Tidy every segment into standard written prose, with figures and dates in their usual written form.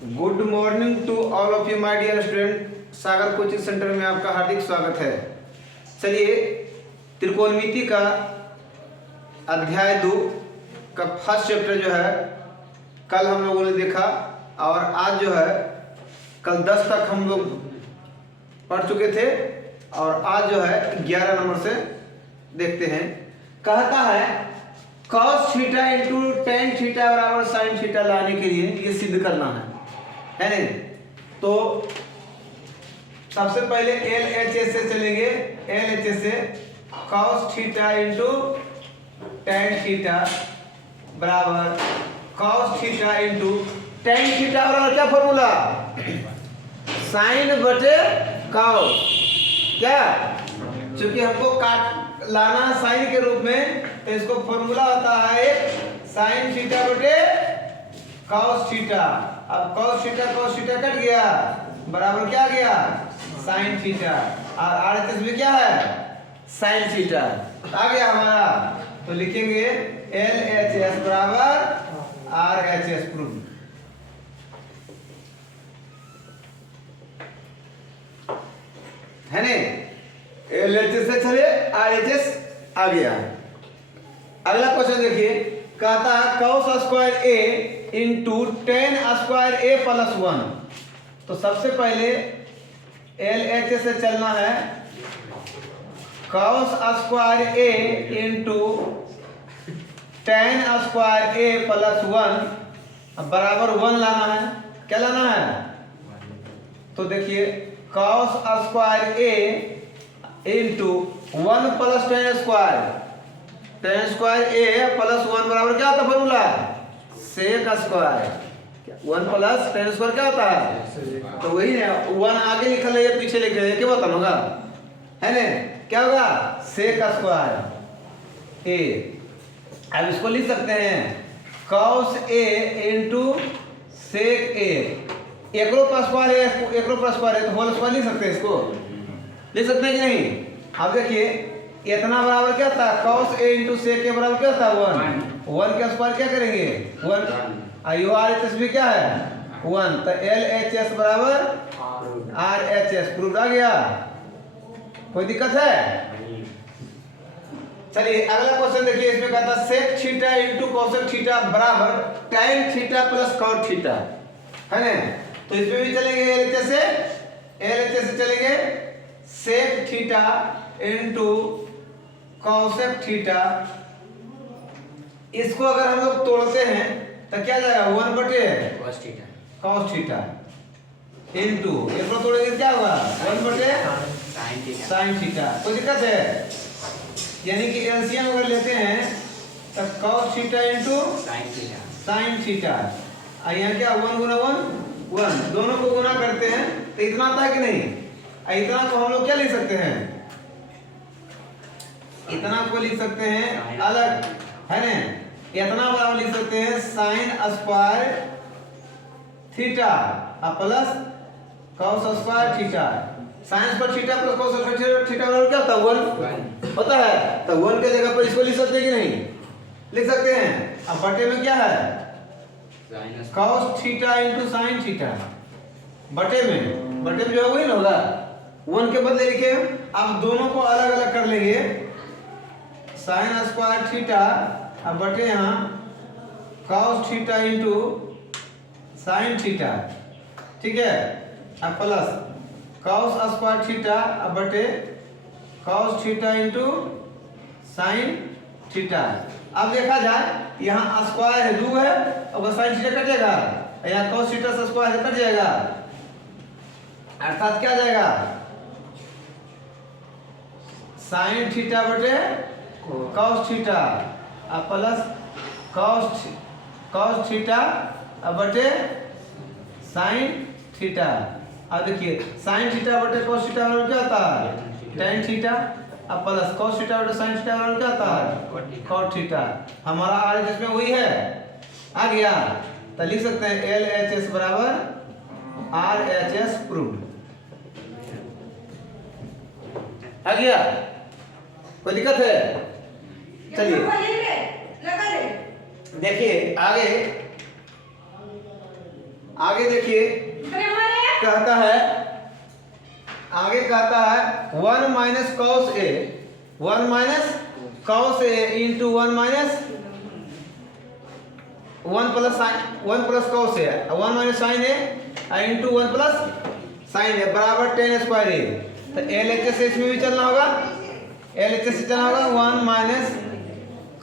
Good morning to all of you my dear student. Sagar coaching centre में आपका हार्दिक स्वागत है। चलिए, त्रिकोणमिति का अध्याय 2 का फर्स्ट चैप्टर जो है कल हम लोगों ने देखा और आज जो है कल 10 तक हम लोग पढ़ चुके थे और आज जो है 11 नंबर से देखते हैं। कहता है cos theta into tan theta बराबर साइन थीटा लाने के लिए ये सिद्ध करना है नहीं? तो सबसे पहले LHS से चलेंगे। LHS से cos theta into tan theta बराबर cos theta into tan theta बराबर क्या फॉर्मूला? साइन बटे cos। क्या? क्योंकि हमको काट लाना साइन के रूप में, तो इसको फॉर्मूला होता है साइन थीटा बटे cos थीटा। अब cos थीटा कट गया, बराबर क्या गया? Sine theta. और RHS में क्या है? साइन थीटा आ गया हमारा। तो लिखेंगे LHS बराबर RHS प्रूफ। है नहीं? LHS से चले RHS आ गया। अगला क्वेश्चन देखिए, कहता है cos square A into ten square A plus 1। तो सबसे पहले LHS से चलना है। cos square A into ten square A plus 1 बराबर 1 लाना है। क्या लाना है? तो देखिए cos square A into 1 plus tan square A plus 1 बराबर क्या होता है formula? Sec square. 1 plus tan square क्या होता है? तो वही है, 1 आगे लिखा है पीछे लिखे हैं, क्या बता होगा? है ना? क्या होगा? Sec square A। अब इसको लिख सकते हैं cos A into sec A। एकरो प्लस स्क्वायर है तो होल स्क्वायर लिख सकते हैं, इसको लिख सकते हैं कि नहीं? अब देखिए इतना बराबर क्या था? cos A into sec A बराबर क्या था? 1 का स्क्वायर क्या करेंगे? 1। RHS भी क्या है? 1। तो LHS बराबर RHS प्रूफ आ गया। कोई दिक्कत है? चलिए अगला क्वेश्चन देखिए। इसमें कहता sec theta into cosec theta बराबर tan theta plus cot theta. है ना? तो इसमें भी चलेंगे LHS से चलेंगे sec theta into cosec theta. इसको अगर हम लोग तोड़ते हैं तो क्या जाएगा? 1 बटे cos थीटा इंटू इसको तोड़ेंगे क्या होगा? 1 बटे साइन थीटा। कोई दिक्कत है? यानी कि एलसीएम अगर लेते हैं तो cos theta into sine theta. यहाँ क्या 1 गुना 1 दोनों को गुना करते हैं तो इतना आता है कि नहीं? इतना को हम लोग क्या लिख सकते हैं? इतना को लिख सकते हैं अलग, है ना? इतना बराबर लिख सकते हैं sign square theta plus cos square theta. Sine square theta plus cos square theta बराबर क्या होता है? 1 होता है। तो 1 के जगह पर इसको लिख सकते हैं कि नहीं? लिख सकते हैं। अब बटे में क्या है? cos theta into sine theta. बटे में जो है वही ना होगा। 1 के बदले लिखे। अब दोनों को अलग अलग कर लेंगे। साइन स्क्वायर थीटा अब बटे यहाँ cos theta into sine theta. ठीक है? अब प्लस cos स्क्वायर थीटा अब बटे cos theta into sine theta. अब देखा जाए यहाँ स्क्वायर है 2 है, अब साइन थीटा कट जाएगा, यहाँ cos थीटा से स्क्वायर कट जाएगा, अर्थात क्या जाएगा? साइन थीटा बटे cos थीटा अब प्लस cos थीटा अब बटे साइन थीटा। अब देखिए साइन थीटा बटे cos थीटा बराबर क्या होता है? tan theta. अब प्लस cos थीटा बटे साइन थीटा बराबर क्या होता है? cot theta. हमारा RHS में वही है, आ गया। तो लिख सकते हैं LHS बराबर RHS प्रूफ। आ गया? कोई दिक्कत है? चलिए देखिए आगे आगे देखिए कहता है, आगे कहता है 1 minus cos A, 1 minus cos A into 1 minus 1 plus sine, 1 plus cos A, 1 minus sine A into 1 plus sine A बराबर टेन स्क्वायर ए। तो LHS से इसमें भी चलना होगा, LHS से चलना होगा 1 minus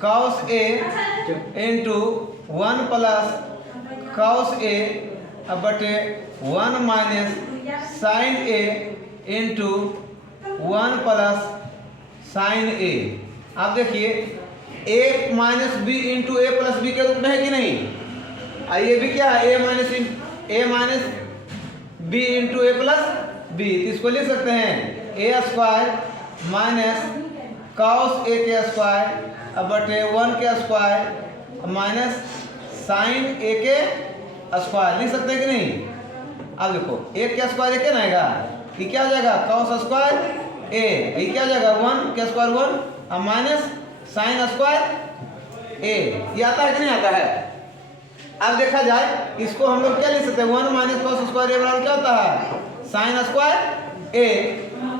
cos A into 1 plus cos ए बटे 1 minus sine A into 1 plus sine ए। आप देखिए ए माइनस बी इंटू ए प्लस बी के रूप में है कि नहीं? ये भी क्या है? ए माइनस बी इंटू ए प्लस बी। इसको लिख सकते हैं ए स्क्वायर माइनस कॉस ए के स्क्वायर बटे 1 के स्क्वायर माइनस साइन ए के स्क्वायर। लिख सकते हैं कि नहीं? अब देखो 1 के स्क्वायर एक ना आएगा, ये क्या हो जाएगा? कॉस स्क्वायर ए, ये क्या हो जाएगा? 1 के स्क्वायर 1 और माइनस साइन स्क्वायर ए। ये आता है कि नहीं आता है? अब देखा जाए इसको हम लोग क्या लिख सकते हैं? 1 माइनस कॉस स्क्वायर ए बराबर क्या होता है? साइन स्क्वायर ए।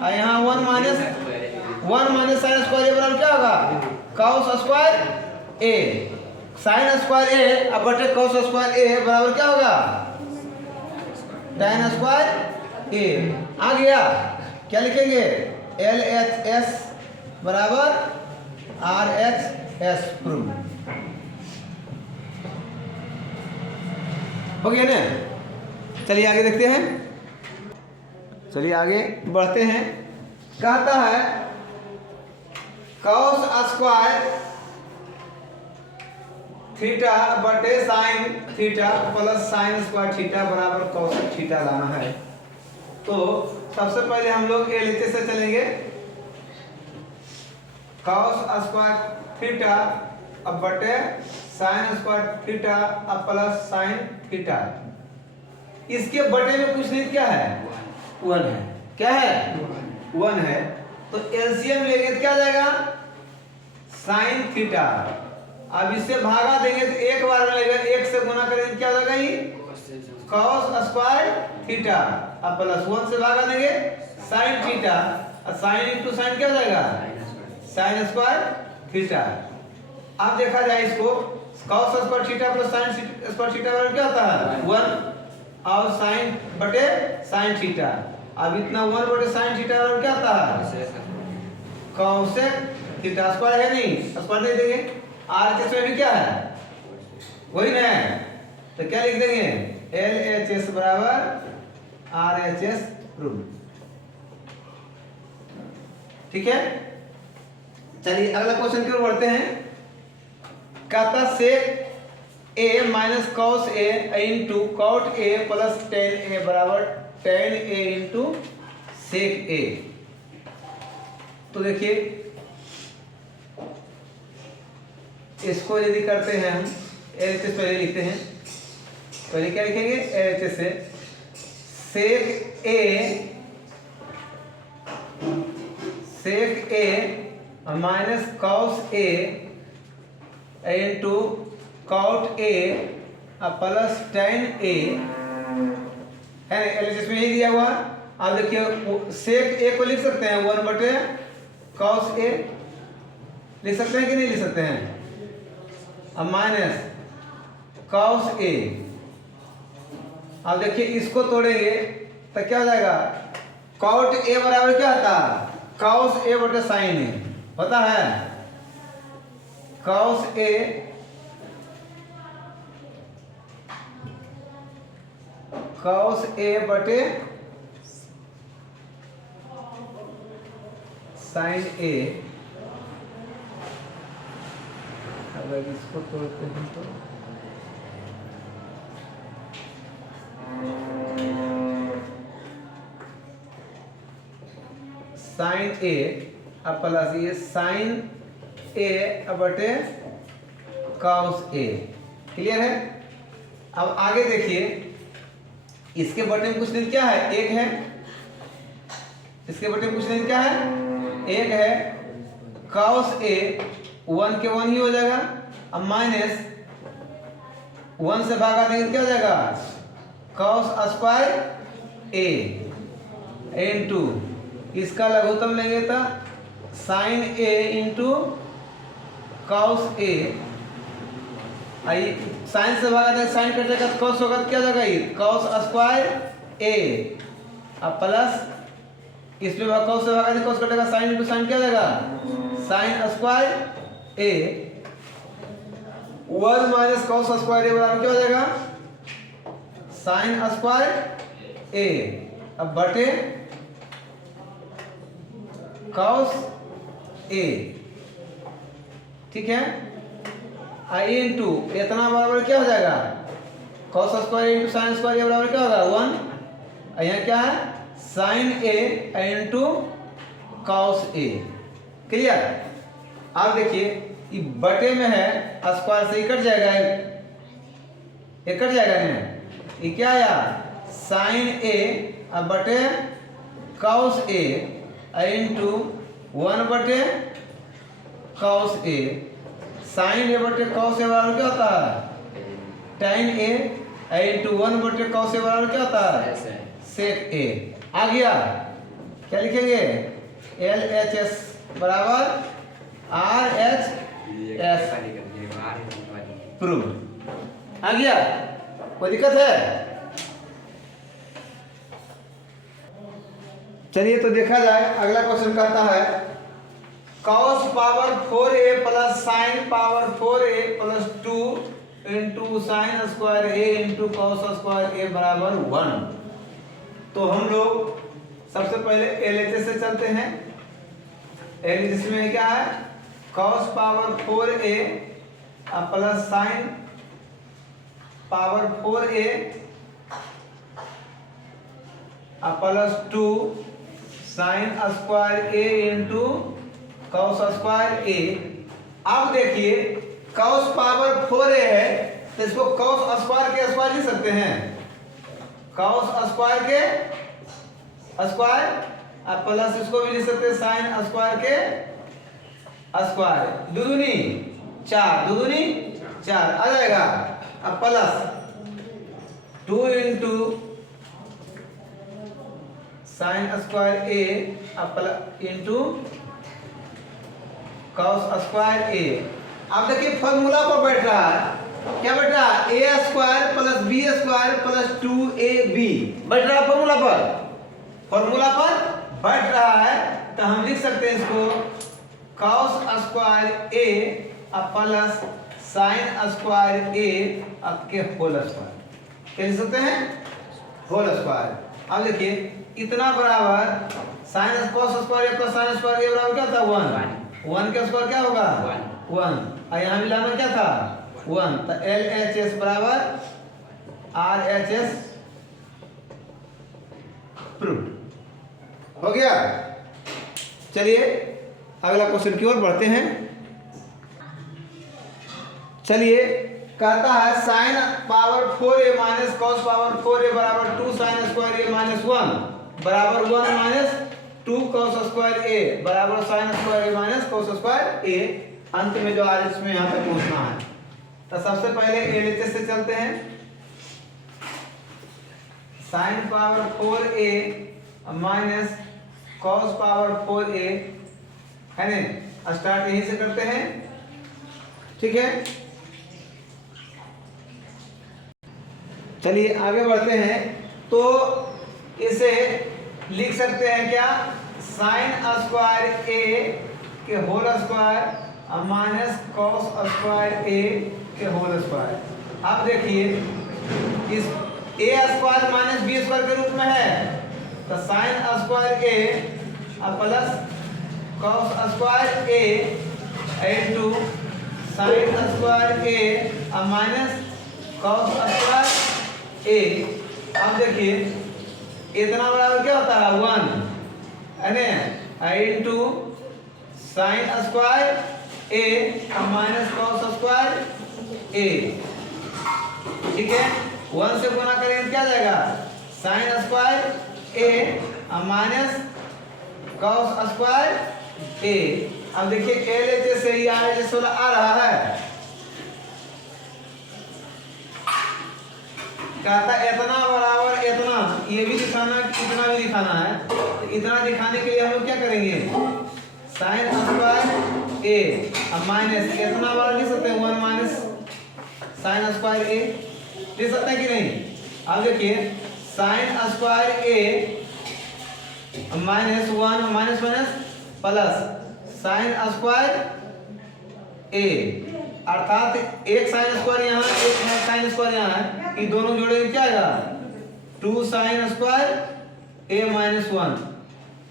और यहाँ 1 माइनस साइन स्क्वायर ए बराबर क्या होगा? Cos square A. Sine square A अब बटे कॉस स्क्वायर ए बराबर क्या होगा? tan स्क्वायर ए। आ गया, क्या लिखेंगे? LHS बराबर RHS प्रूव हो गया ना? चलिए आगे देखते हैं, चलिए आगे बढ़ते हैं। कहता है कॉस स्क्वायर थीटा बटे sine theta plus sine square theta बराबर कॉस थीटा लाना है। तो सबसे पहले हम लोग LHS से चलेंगे। कॉस स्क्वायर थीटा अब बटे साइन स्क्वायर थीटा अब प्लस साइन थीटा। इसके बटे में कुछ नहीं, क्या है? 1 है। क्या है? 1 है। तो एलसीएम लेंगे तो क्या आ जाएगा? Sine theta. अब इससे भागा देंगे तो एक बार में लगेगा, 1 से गुना करेंगे क्या हो जाएगा? ये कॉस स्क्वायर थीटा अब प्लस 1 से भागा देंगे साइन थीटा, और साइन इंटू साइन क्या हो जाएगा? Sine square theta. अब देखा जाए इसको, cos square theta plus sine square theta बराबर क्या होता है? 1 और साइन बटे साइन थीटा। अब इतना 1 बटे साइन थीटा बराबर क्या होता है? Cosec theta. स्क्वायर है नहीं, स्क्वायर नहीं देंगे। RHS में भी क्या है? वही ना, तो क्या लिख देंगे? LHS बराबर RHS प्रूव। ठीक है, चलिए अगला क्वेश्चन की ओर बढ़ते हैं। कहता sec A minus cos A into cot A plus tan A बराबर टेन ए इंटू सेक ए। तो देखिए इसको यदि करते हैं हम, LHS पहले लिखते हैं। पहले क्या लिखेंगे? LHS से sec A minus cos A into cot A plus tan A है। LHS में यही दिया हुआ। अब देखिए सेक ए को लिख सकते हैं 1 बटे कॉस ए, लिख सकते हैं कि नहीं लिख सकते हैं? अब माइनस कॉस ए। अब देखिए इसको तोड़ेंगे तो क्या हो जाएगा? कॉट ए बराबर क्या आता है? कॉस ए बटे साइन ए होता है। कॉस ए बटे साइन ए। अगर इसको तोड़ते हैं तो साइन ए अब प्लस ये साइन ए बटे कॉस ए। क्लियर है? अब आगे देखिए इसके बटे में कुछ नहीं, क्या है? 1 है। इसके बटे में कुछ नहीं, क्या है? 1 है। कॉस ए 1 के 1 ही हो जाएगा। अब माइनस 1 से भागा देंगे क्या हो जाएगा? कॉस स्क्वायर ए इंटू इसका लघुत्तम लेंगे तो sign A into cos A. I sign से भागा दें, साइन कट जाएगा तो कॉस होगा तो क्या जाएगा ये कॉस स्क्वायर ए अब प्लस इसमें कॉस से भागा दें कॉस कटेगा साइन इंटू साइन क्या जाएगा साइन स्क्वायर ए 1 माइनस कॉस स्क्वायर ए बराबर क्या हो जाएगा साइन स्क्वायर ए अब बटे कॉस ए। ठीक है, आई इंटू इतना बराबर क्या हो जाएगा cos square into sine square बराबर क्या होगा 1। यहाँ क्या है sign A into cos A. Clear. आप देखिए ये बटे में है स्क्वायर से कट जाएगा, ये कट जाएगा ना, ये क्या आया साइन ए अब बटे कॉस ए इंटू 1 बटे कॉस ए। साइन ए बटे कॉस ए बराबर क्या होता है tan ए इंटू 1 बटे कॉस ए बराबर क्या होता है सेक ए। आ गया, क्या लिखेंगे LHS बराबर RHS प्रूव। आ गया, कोई दिक्कत है? चलिए तो देखा जाए, अगला क्वेश्चन कहता है cos power 4a plus sine power 4a plus 2 into sine square a into cos square a बराबर 1। तो हम लोग सबसे पहले LHS से चलते हैं। LHS में क्या है cos power 4a plus sine power 4a plus 2 sine square a into cos square A. अब देखिए कॉस पावर 4a है तो इसको कॉस स्क्वायर के स्क्वायर लिख सकते हैं, कॉस स्क्वायर के स्क्वायर अब प्लस इसको भी लिख सकते हैं साइन स्क्वायर के स्क्वायर। दुदुनी 4 दुदुनी 4 आ जाएगा। अब plus 2 into sine square A अब इंटू कॉस स्क्वायर ए। अब देखिए फॉर्मूला पर बैठ रहा है, क्या बैठ रहा है A square plus B square plus 2ab बैठ रहा है फॉर्मूला पर, फॉर्मूला पर बैठ रहा है। तो हम लिख सकते हैं इसको cos square A plus sine square A के होल स्क्वायर, क्या लिख सकते हैं होल स्क्वायर। अब देखिए इतना बराबर sine cos square A plus sine square ए बराबर क्या था 1 का स्क्वायर क्या होगा 1 और यहाँ भी लाना क्या था 1। तो LHS बराबर RHS प्रूव हो गया। चलिए अगला क्वेश्चन की ओर बढ़ते हैं। चलिए कहता है sign power 4a minus cos power 4a बराबर 2 साइन स्क्वायर a माइनस 1 बराबर 1 माइनस 2 कॉस स्क्वायर ए बराबर sign square A minus cos square ए। अंत में जो आज इसमें यहाँ तक पहुँचना है। तो सबसे पहले LHS से चलते हैं। Sign power 4a minus cos power 4a है ना, स्टार्ट यहीं से करते हैं। ठीक है, चलिए आगे बढ़ते हैं। तो इसे लिख सकते हैं क्या साइन स्क्वायर ए के whole square minus cos square A के होल स्क्वायर। अब देखिए इस A square minus B square के रूप में है तो sine square A plus cos square A into sine square A minus cos square A. अब देखिए इतना बराबर क्या होता है 1 है ना into sine square A minus cos square ए। ठीक है, 1 से गुना करेंगे तो क्या जाएगा sine square A minus cos square A. अब देखिए LHS से ही RHS वाला आ रहा है, कहता इतना बड़ा ये भी दिखाना है, इतना भी दिखाना है। तो इतना दिखाने के लिए हम लोग क्या करेंगे, साइन स्क्वायर ए अब माइनस इतना वाला लिख सकते हैं 1 माइनस साइन स्क्वायर ए, लिख सकते हैं कि नहीं। अब देखिए sine square A minus 1 minus minus plus sine square A, अर्थात एक साइन स्क्वायर यहाँ एक साइन स्क्वायर यहाँ है, ये दोनों जोड़ेंगे क्या आएगा 2 साइन स्क्वायर ए माइनस 1,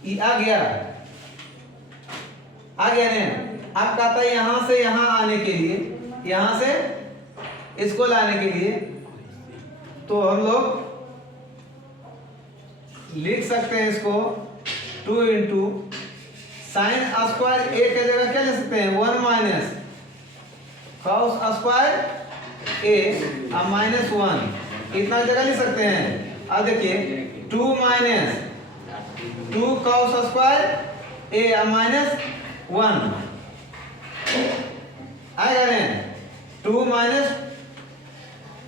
ये आ गया ने। अब कहता है यहां से यहां आने के लिए, यहां से इसको लाने के लिए, तो हम लोग लिख सकते हैं इसको 2 इंटू साइन स्क्वायर ए के जगह क्या लिख सकते हैं 1 minus cos square A minus 1, इतना जगह लिख सकते हैं। अब देखिए 2 minus 2 cos square A minus 1 आएगा ने, 2 माइनस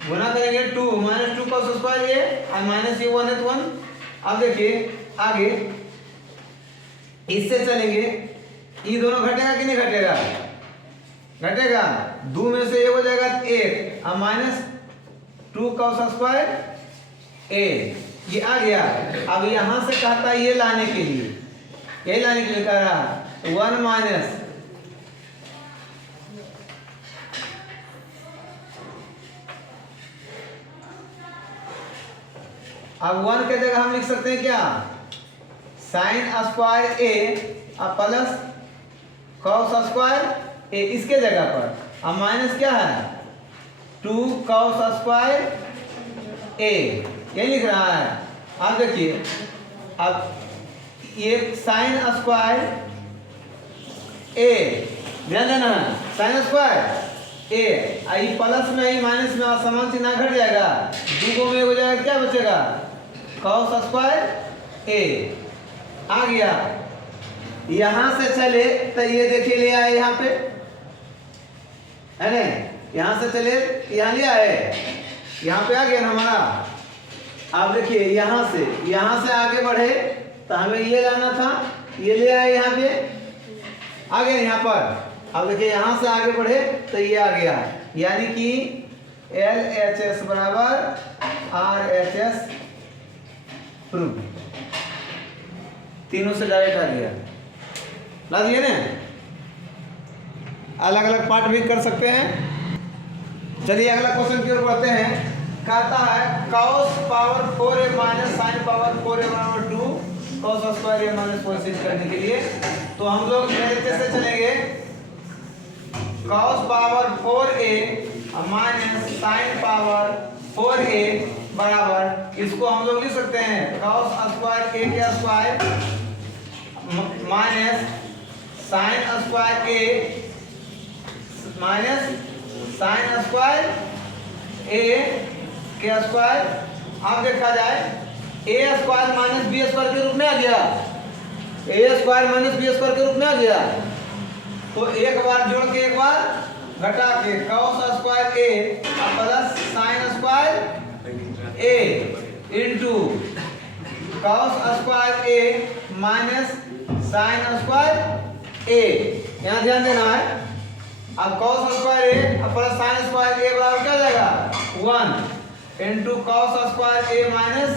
गुना करेंगे 2 माइनस 2 कॉस स्क्वायर ए और माइनस ये 1 है तो 1। अब देखिए आगे इससे चलेंगे, ये दोनों घटेगा कि नहीं घटेगा, घटेगा, 2 में से ये हो जाएगा 1 और माइनस 2 कॉस स्क्वायर ए, ये आ गया। अब यहां से कहता है ये लाने के लिए, यही लाने के लिए कह रहा 1 माइनस अब 1 के जगह हम लिख सकते हैं क्या sign square A plus cos square ए, इसके जगह पर अब माइनस क्या है 2 कॉस स्क्वायर ए, यही लिख रहा है। अब देखिए अब ये साइन स्क्वायर ए, ध्यान देना साइन स्क्वायर ए आई प्लस में आई माइनस में समान चिन्ह घट जाएगा, 2 में हो जाएगा क्या बचेगा कॉस स्क्वायर ए आ गया। यहां से चले तो ये देखिए ले आए यहाँ पे है ना, यहां से चले यहाँ ले आए, यहाँ पे आ गया ना हमारा। अब देखिए यहां से आगे बढ़े तो हमें ये लाना था, ये ले आए यहाँ पे आ गए यहाँ पर। अब देखिए यहां से आगे बढ़े तो ये आ गया, यानी कि LHS बराबर RHS प्रूफ, तीनों से डायरेक्ट आ गया, ला दिए ना। अलग अलग पार्ट भी कर सकते हैं। चलिए अगला क्वेश्चन की ओर बढ़ते हैं। कहता है cos power 4a minus sine power 4a बराबर 2 cos स्क्वायर a माइनस 4 सिद्ध करने के लिए तो हम लोग कैसे चलेंगे, cos power 4a minus sine power 4a बराबर, इसको हम लोग लिख सकते हैं cos स्क्वायर a के square minus sine square a minus sine square a के स्क्वायर। अब देखा जाए a square minus B square के रूप में आ गया, a square minus B square के रूप में आ गया, तो एक बार जोड़ के एक बार घटा के cos square a plus sine square a into cos square a minus sine square a, यहाँ ध्यान देना है। अब cos square a plus sine square a बराबर क्या हो जाएगा 1 into cos square a minus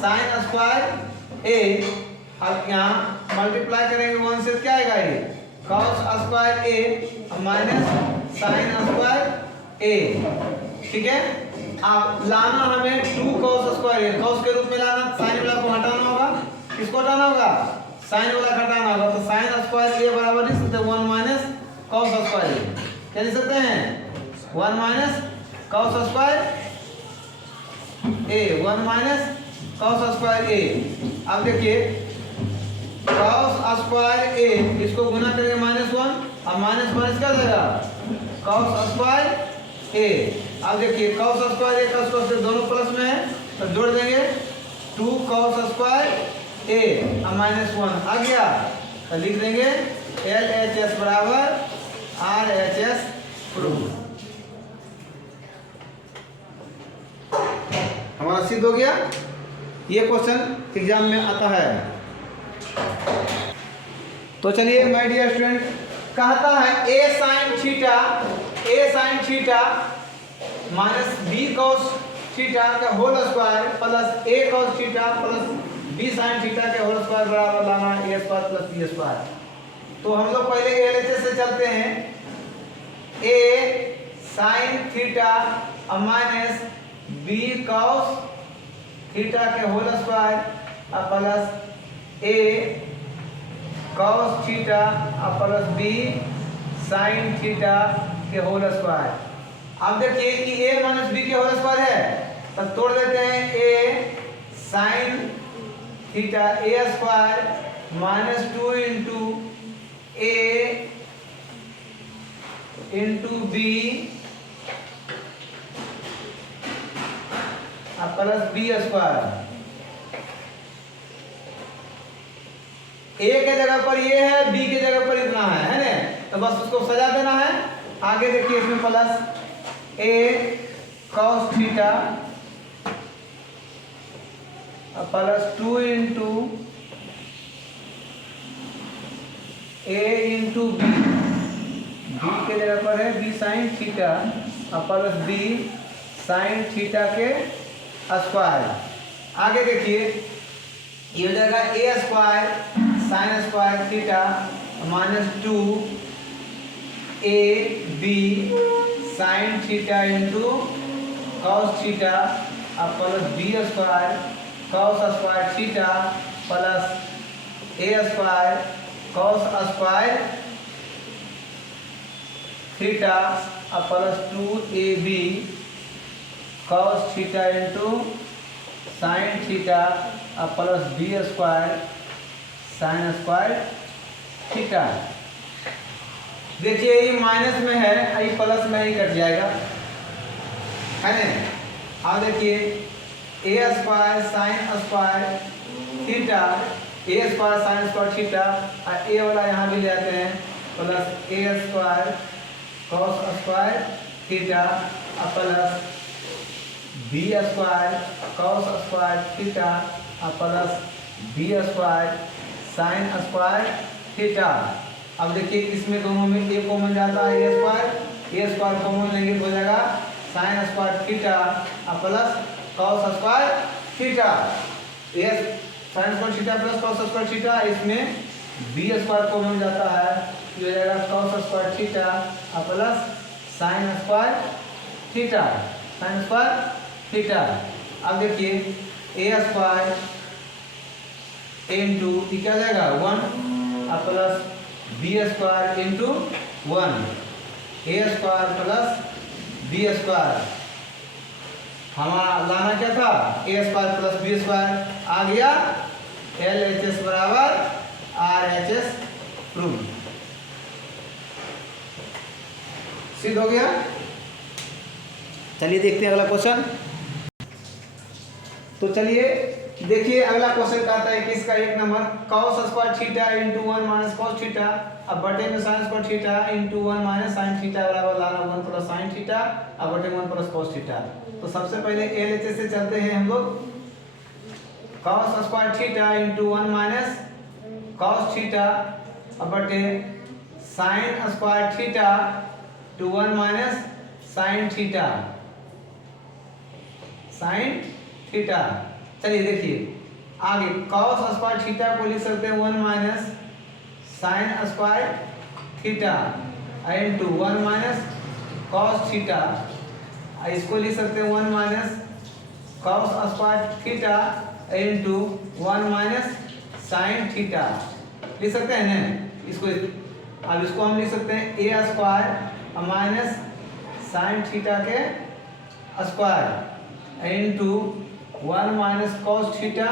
sine square a। अब यहाँ मल्टीप्लाई करेंगे 1 से क्या आएगा ये cos square a minus sine square a, ठीक है। अब लाना हमें 2 cos स्क्वायर a, cos के रूप में लाना, साइन वाला को हटाना होगा, किसको हटाना होगा साइन वाला घटाना होगा, तो साइन स्क्वायर a बराबर लिख सकते हैं 1 माइनस cos स्क्वायर a, क्या लिख सकते हैं 1 minus cos square a, 1 minus cos square a। अब देखिए cos स्क्वायर a इसको गुना करेंगे -1 और माइनस माइनस क्या जाएगा cos स्क्वायर a। अब देखिए cos स्क्वायर a का स्क्वायर दोनों प्लस में है तो जोड़ देंगे 2 cos स्क्वायर a और -1 आ गया, तो लिख देंगे LHS बराबर RHS प्रूफ। हमारा सिद्ध हो गया। ये क्वेश्चन एग्जाम में आता है। तो चलिए माय डियर स्टूडेंट, कहता है A sine theta minus B cos theta का whole square plus A cos theta plus B sine theta के होल स्क्वायर बराबर लाना A square plus B square. तो हम लोग पहले एलएचएस से चलते हैं। A sine theta minus B cos theta के whole square plus A cos theta plus B sine theta के होल स्क्वायर। अब देखिए कि ए माइनस बी के होल स्क्वायर है, तब तोड़ देते हैं। A sine theta A square minus 2 into A into B plus B square. A के जगह पर ये है, बी के जगह पर इतना है ना, तो बस उसको सजा देना है। आगे देखिए इसमें plus A cos theta plus 2 into A into B, B के जगह पर है B sine theta plus B sine theta के स्क्वायर। आगे देखिए ये हो जाएगा A square sine square theta minus 2 A B sine theta into cos theta plus B square cos square theta plus A square cos square theta plus 2ab cos theta into sine theta plus B square sine square theta. देखिए ये minus में है, ये plus में ही cut जाएगा, है ना। अब देखिए A square sine square theta, A square sine square theta, A वाला यहाँ भी ले आते हैं, plus A square cos square theta plus B square cos square theta plus B square sine square theta. अब देखिए इसमें दोनों में ए कॉमन जाता है, ए स्क्वायर कॉमन लेंगे तो हो जाएगा sine square theta plus cos square theta. A sine square theta plus cos square theta, इसमें बी स्क्वायर कॉमन जाता है, ये हो जाएगा cos square theta plus sine square theta, sine square theta. अब देखिए ए स्क्वायर इंटू क्या जाएगा 1 plus B square into 1, A square plus B square. हमारा लाना क्या था, A square plus B square. आ गया एल एच एस बराबर आर एच एस प्रूव, सिद्ध हो गया। चलिए देखते हैं अगला क्वेश्चन। तो चलिए देखिए अगला क्वेश्चन कहता है कि इसका 1 number cos square theta into 1 minus cos theta, अब बटे में sin square theta into 1 minus sin theta बराबर लाना 1 प्लस sin थीटा, अब बटे 1 प्लस cos थीटा। तो सबसे पहले एलएचएस से चलते हैं हम लोग। cos square theta into 1 minus cos theta, अब बटे sin square theta two 1 minus sin theta, sin theta. चलिए देखिए आगे cos स्क्वायर थीटा को लिख सकते हैं 1 minus sine square theta into 1 minus cos theta, इसको लिख सकते हैं 1 minus cos square theta into 1 minus sine theta, लिख सकते हैं ना इसको। अब इसको हम लिख सकते हैं ए स्क्वायर माइनस साइन थीटा के square into 1 minus cos theta,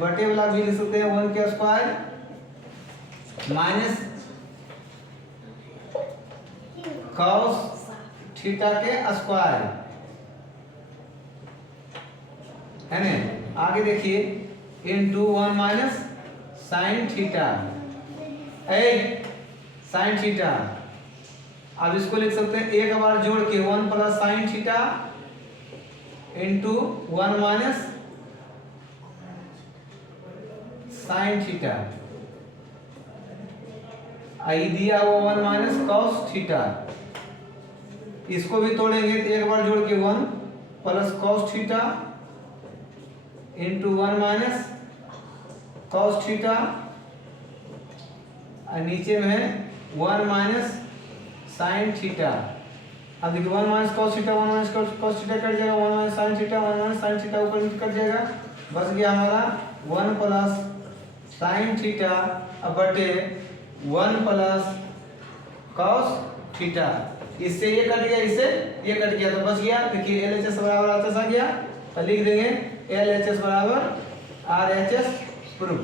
बटे वाला भी लिख सकते हैं 1 के स्क्वायर माइनस कॉस थीटा के स्क्वायर, है ना। आगे देखिए into 1 minus sine theta, sine theta. अब इसको लिख सकते हैं एक बार जोड़ के 1 plus sine theta into 1 minus sine theta, आई दिया हुआ 1 माइनस कॉस थीटा, इसको भी तोड़ेंगे तो एक बार जोड़ के 1 plus cos theta into 1 minus cos theta, और नीचे में 1 माइनस साइन थीटा। अब देखिए 1 minus cos theta 1 minus cos theta cut जाएगा, 1 minus sine theta 1 minus sine theta ऊपर नीचे कट जाएगा, बच गया हमारा 1 प्लस साइन थीटा अब बटे 1 प्लस कॉस थीटा। इससे ये कट गया, इससे ये कट गया, तो बच गया। देखिए LHS बराबर RHS आ गया, तो लिख देंगे LHS बराबर RHS प्रूव।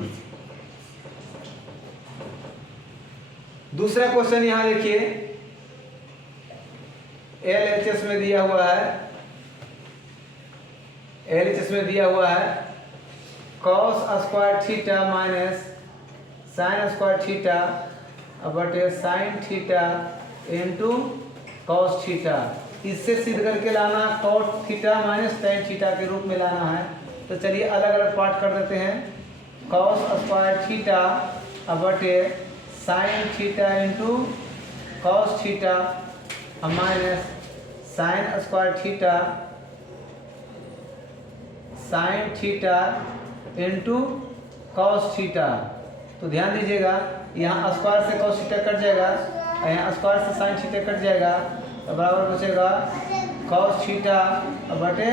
दूसरा क्वेश्चन यहाँ देखिए, LHS में दिया हुआ है, LHS में दिया हुआ है cos square theta minus sine square theta बटे sine theta into cos theta. इससे सिद्ध करके लाना cos theta minus tan theta के रूप में लाना है। तो चलिए अलग अलग पार्ट कर देते हैं। cos स्क्वायर थीटा बटे sine theta into cos theta minus sine square theta sign theta into cos theta. तो ध्यान दीजिएगा, यहाँ स्क्वायर से कॉस थीटा कट जाएगा, यहाँ स्क्वायर से साइन थीटा कट जाएगा, तो बराबर बचेगा कॉस थीटा बटे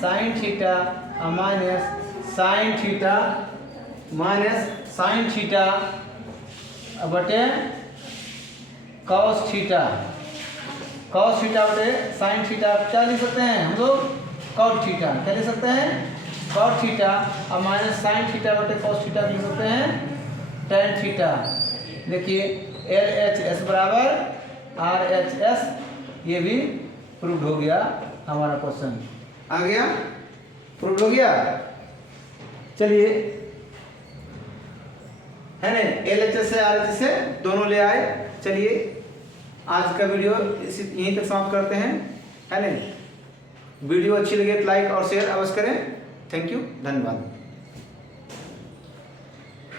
sine theta minus sine theta बटे कॉस थीटा। कॉस थीटा बटे साइन थीटा क्या लिख सकते हैं हम लोग? Cot theta. क्या लिख सकते हैं? कॉट थीटा और माइनस साइन थीटा बटे कॉस थीटा लिख सकते हैं टेन थीटा। देखिए LHS बराबर RHS, ये भी प्रूव हो गया हमारा क्वेश्चन। आ गया? प्रूव हो गया। चलिए, है ना, LHS से RHS से दोनों ले आए। चलिए आज का वीडियो यहीं तक समाप्त करते हैं, है ना। वीडियो अच्छी लगे तो लाइक और शेयर अवश्य करें। थैंक यू, धन्यवाद।